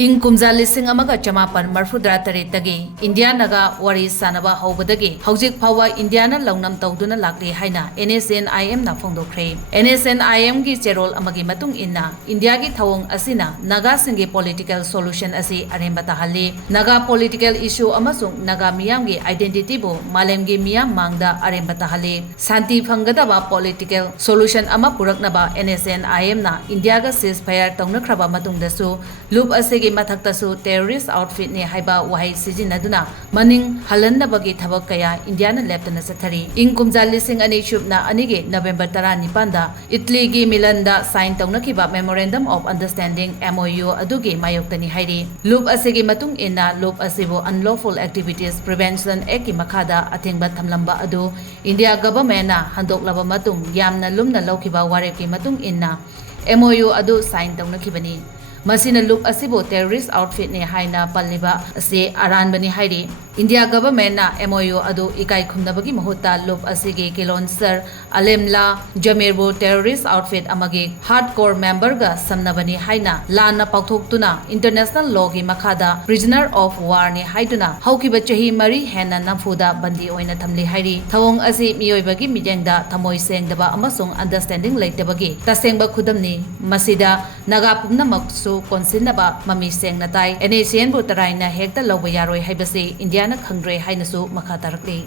ing kumja lising amaga chamapan marfudra taretagi India Naga wari sanaba Houbadagi Houjik Phaoba India na Lounam Touduna Lakli Haina Nscn na Phongdokhre Nscn gi cherol amagi matung inna India gi thawong asina Naga singi political solution asi aremba tahali Naga political issue amasung Naga miyam gi identity bo malem gi miyam mangda aremba tahali santi phanggadaba political solution ama puraknaba Nscn na India ga ceasefire tongnakraba matung dasu loop ase gi mathaktasu terrorist outfit ne haiba wahai sijinaduna maning halandabagi thabak kaya India na leptana sathari ing kumja lising ani chupna anige November 19 da Italy gi Milanda sign tongnakiba memorandum of understanding MOU adugi mayoktani hairi loop asegi matung inna loop asibo unlawful activities prevention act ki makhada athengba thamlamba adu India government na handoklaba matung yamna lumna laukiba warep ki matung inna MOU adu sign tongnakibani Masina loop asibo terrorist outfit ne Haina palliba ase aran bani hairi India government na MOU adu ikai khumnabagi mahutta loop asige kilon sir alemla jamirbo terrorist outfit amagi hardcore member ga samnabani haina lana pauthoktuna international law gi makhada prisoner of war ne haiduna haukiba chahi mari hena namfuda bandi oina thamli hairi thawong asi miyoibagi mijengda thamoi sengdaba amasung understanding leitabagi tasengba khudamni masida naga pumnamak konsinaba mami seng natai Nscn bu taraina hekta lawba yaroi haibase India na khangre hainasu makha tarakli